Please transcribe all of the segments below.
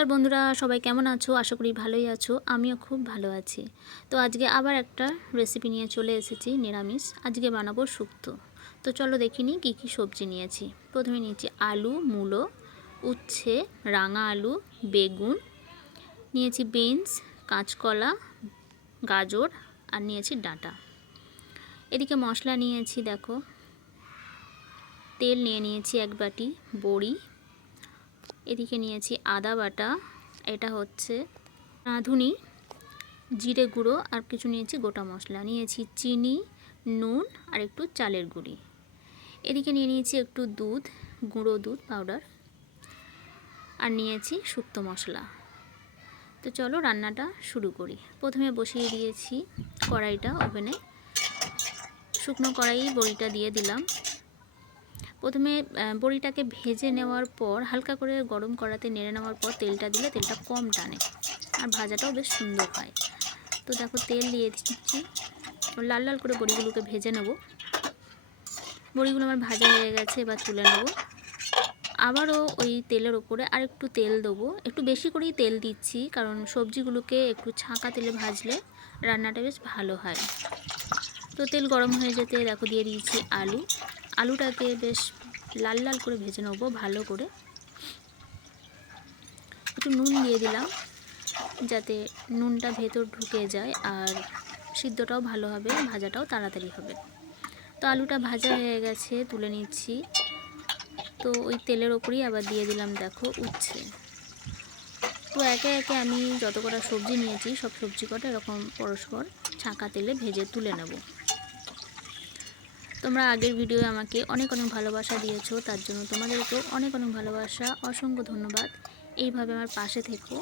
নমস্কার বন্ধুরা, সবাই কেমন আছো? আশা করি ভালোই আছো, আমিও খুব ভালো আছি। তো আজকে আবার একটা রেসিপি নিয়ে চলে এসেছি, নিরামিষ। আজকে বানাবো শুক্তো। তো চলো দেখি দেখিনি কী কী সবজি নিয়েছি। প্রথমে নিয়েছি আলু, মূলো, উচ্ছে, রাঙা আলু, বেগুন, নিয়েছি বিনস, কাঁচকলা, গাজর, আর নিয়েছি ডাঁটা। এদিকে মশলা নিয়েছি, দেখো। তেল নিয়ে নিয়েছি এক বাটি বড়ি এদিকে নিয়েছি আদা বাটা, এটা হচ্ছে রাঁধুনি, জিরে গুঁড়ো আর কিছু নিয়েছি গোটা মশলা। নিয়েছি চিনি, নুন আর একটু চালের গুঁড়ি। এদিকে নিয়ে নিয়েছি একটু দুধ, গুঁড়ো দুধ পাউডার আর নিয়েছি শুক্তো মশলা। তো চলো রান্নাটা শুরু করি। প্রথমে বসিয়ে দিয়েছি কড়াইটা ওভেনে। শুকনো কড়াই বড়িটা দিয়ে দিলাম। প্রথমে বড়িটাকে ভেজে নেওয়ার পর, হালকা করে গরম করাতে নেড়ে নেওয়ার পর তেলটা দিলে তেলটা কম টানে আর ভাজাটাও বেশ সুন্দর হয়। তো দেখো, তেল দিয়ে দিচ্ছি। লাল লাল করে বড়িগুলোকে ভেজে নেব। বড়িগুলো আমার ভাজা হয়ে গেছে, এবার তুলে নেব। আবারও ওই তেলের ওপরে আর একটু তেল দেবো। একটু বেশি করেই তেল দিচ্ছি, কারণ সবজিগুলোকে একটু ছাঁকা তেলে ভাজলে রান্নাটা বেশ ভালো হয়। তো তেল গরম হয়ে যেতে দেখো, দিয়ে দিয়েছি আলু। আলুটাকে বেশ লাল লাল করে ভেজে নেব, ভালো করে। একটু নুন দিয়ে দিলাম, যাতে নুনটা ভেতর ঢুকে যায় আর সিদ্ধটাও ভালো হবে, ভাজাটাও তাড়াতাড়ি হবে। তো আলুটা ভাজা হয়ে গেছে, তুলে নিচ্ছি। তো ওই তেলের ওপরেই আবার দিয়ে দিলাম, দেখো, উচ্ছে। তো একে একে আমি যত কটা সবজি নিয়েছি, সব সবজি কটা এরকম পরস্পর ছাঁকা তেলে ভেজে তুলে নেব। তোমরা আগের ভিডিও আমাকে অনেক অনেক ভালোবাসা দিয়েছ, তার জন্য তোমাদেরকেও অনেক অনেক ভালোবাসা, অসংখ্য ধন্যবাদ। এইভাবে আমার পাশে থেকো।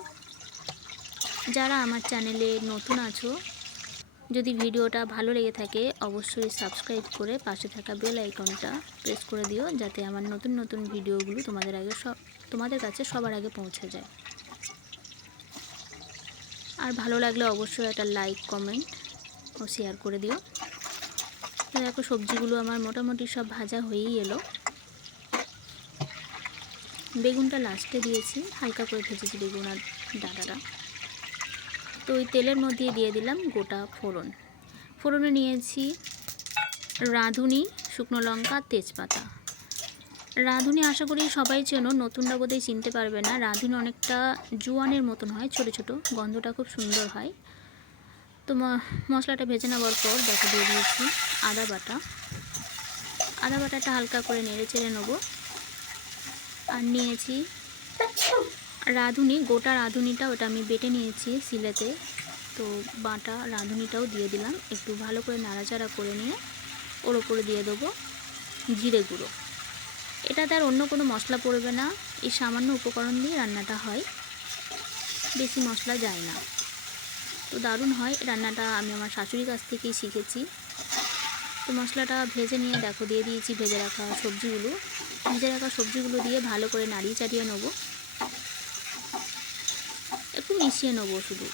যারা আমার চ্যানেলে নতুন আছো, যদি ভিডিওটা ভালো লেগে থাকে, অবশ্যই সাবস্ক্রাইব করে পাশে থাকা বেল আইকনটা প্রেস করে দিও, যাতে আমার নতুন নতুন ভিডিওগুলো তোমাদের আগে সব, তোমাদের কাছে সবার আগে পৌঁছে যায়। আর ভালো লাগলে অবশ্যই একটা লাইক, কমেন্ট ও শেয়ার করে দিও। দেখো সবজিগুলো আমার মোটামুটি সব ভাজা হয়েই এলো। বেগুনটা লাস্টে দিয়েছি, হালকা করে ভেজেছি বেগুন আর ডাঁটাটা। তো ওই তেলের মধ্যে দিয়ে দিলাম গোটা ফোড়ন। ফোড়নে নিয়েছি রাঁধুনি, শুকনো লঙ্কা, তেজপাতা। রাঁধুনি আশা করি সবাই চেনো, নতুনরা বোধহয় চিনতে পারবে না। রাঁধুনি অনেকটা জুয়ানের মতন হয়, ছোট ছোট, গন্ধটা খুব সুন্দর হয়। তো মশলাটা ভেজে নেওয়ার পর দেখো দিয়ে দিয়েছি আদা বাটা। আদা বাটাটা হালকা করে নেড়ে চেড়ে নেব। আর নিয়েছি রাঁধুনি, গোটা রাঁধুনিটা ওটা আমি বেটে নিয়েছি সিলেতে। তো বাটা রাঁধুনিটাও দিয়ে দিলাম, একটু ভালো করে নাড়াচাড়া করে নিয়ে ওর ওপরে দিয়ে দেবো জিরে গুঁড়ো। এটাতে আর অন্য কোনো মশলা পড়বে না, এই সামান্য উপকরণ দিয়ে রান্নাটা হয়। বেশি মশলা যায় না। তো দারুণ হয়। রান্নাটা আমি আমার শাশুড়ির কাছ থেকেই শিখেছি। তো মশলাটা ভেজে নিয়ে দেখো, দিয়ে দিয়েছি ভেজে রাখা সবজিগুলো। ভেজে রাখা সবজিগুলো দিয়ে ভালো করে নাড়িয়ে চাড়িয়ে নেব। একটু মিশিয়ে নেব শুধু।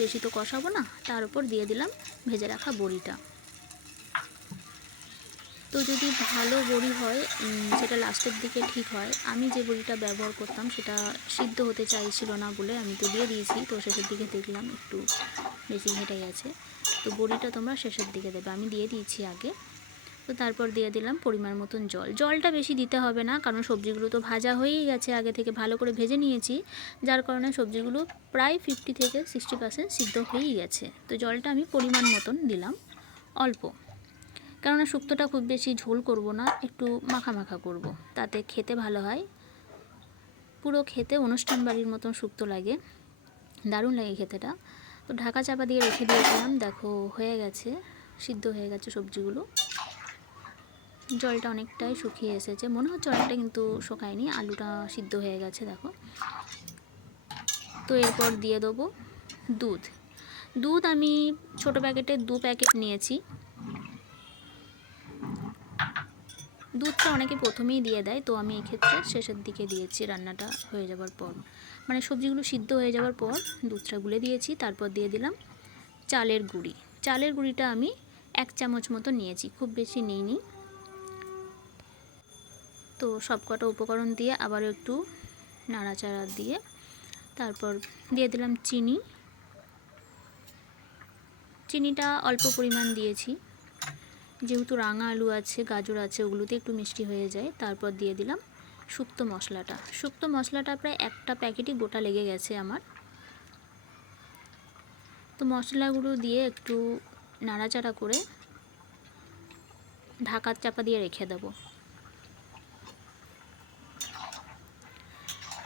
বেশি তো কষাবো না, তার উপর দিয়ে দিলাম ভেজে রাখা বড়িটা। তো যদি ভালো বড়ি হয় সেটা লাস্টের দিকে ঠিক হয়, আমি যে বড়িটা ব্যবহার করতাম সেটা সিদ্ধ হতে চাইছিল না বলে আমি তো দিয়ে দিয়েছি। তো শেষের দিকে দেখলাম একটু বেশি ঘেটে গেছে তো বড়িটা তোমরা শেষের দিকে দেবে। আমি দিয়ে দিয়েছি আগে। তো তারপর দিয়ে দিলাম পরিমাণ মতন জল। জলটা বেশি দিতে হবে না, কারণ সবজিগুলো তো ভাজা হয়েই গেছে। আগে থেকে ভালো করে ভেজে নিয়েছি। যার কারণে সবজিগুলো প্রায় ফিফটি থেকে সিক্সটি পার্সেন্ট সিদ্ধ হয়েই গেছে। তো জলটা আমি পরিমাণ মতন দিলাম, অল্প। কেননা শুক্তোটা খুব বেশি ঝোল করব না, একটু মাখা মাখা করব। তাতে খেতে ভালো হয়। পুরো খেতে অনুষ্ঠান বাড়ির মতন শুক্তো লাগে। দারুণ লাগে খেতেটা। তো ঢাকা চাপা দিয়ে রেখে দিয়েছিলাম, দেখো হয়ে গেছে, সিদ্ধ হয়ে গেছে সবজিগুলো। জলটা অনেকটাই শুকিয়ে এসেছে। মনে হচ্ছে অনেকটা কিন্তু শুকায়নি, আলুটা সিদ্ধ হয়ে গেছে, দেখো। তো এরপর দিয়ে দেবো দুধ। দুধ আমি ছোট প্যাকেটে দু প্যাকেট নিয়েছি। দুধটা অনেকে প্রথমেই দিয়ে দেয়, তো আমি এক্ষেত্রে শেষের দিকে দিয়েছি, রান্নাটা হয়ে যাবার পর। মানে সবজিগুলো সিদ্ধ হয়ে যাওয়ার পর দুধটা গুলে দিয়েছি, তারপর দিয়ে দিলাম চালের গুঁড়ি। চালের গুঁড়িটা আমি এক চামচ মতো নিয়েছি, খুব বেশি নিইনি। তো সব কটা উপকরণ দিয়ে আবার একটু নাড়াচাড়া দিয়ে, তারপর দিয়ে দিলাম চিনি। চিনিটা অল্প পরিমাণ দিয়েছি। যেহেতু রাঙা আলু আছে, গাজর আছে, ওগুলোতে একটু মিষ্টি হয়ে যায়, তারপর দিয়ে দিলাম শুক্তো মশলাটা। শুক্তো মশলাটা প্রায় একটা প্যাকেটই গোটা লেগে গেছে আমার। তো মশলাগুলো দিয়ে একটু নাড়াচাড়া করে ঢাকার চাপা দিয়ে রেখে দেবো।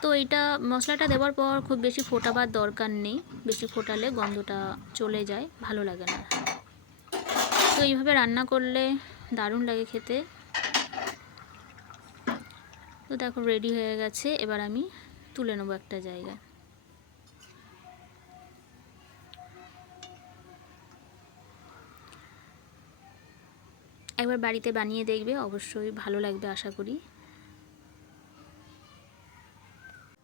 তো এটা মশলাটা দেওয়ার পর খুব বেশি ফোটাবার দরকার নেই, বেশি ফোটালে গন্ধটা চলে যায়, ভালো লাগে না। তো এইভাবে রান্না করলে দারুণ লাগে খেতে। তো দেখো রেডি হয়ে গেছে, এবার আমি তুলে নেব একটা জায়গায়। একবার বাড়িতে বানিয়ে দেখবে, অবশ্যই ভালো লাগবে আশা করি।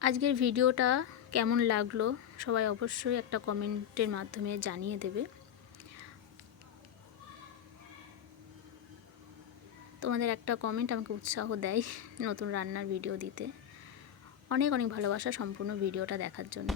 আজকের ভিডিওটা কেমন লাগল সবাই অবশ্যই একটা কমেন্টের মাধ্যমে জানিয়ে দেবে। তোমাদের একটা কমেন্ট আমাকে উৎসাহ দেয় নতুন রান্নার ভিডিও দিতে। অনেক অনেক ভালোবাসা সম্পূর্ণ ভিডিওটা দেখার জন্য।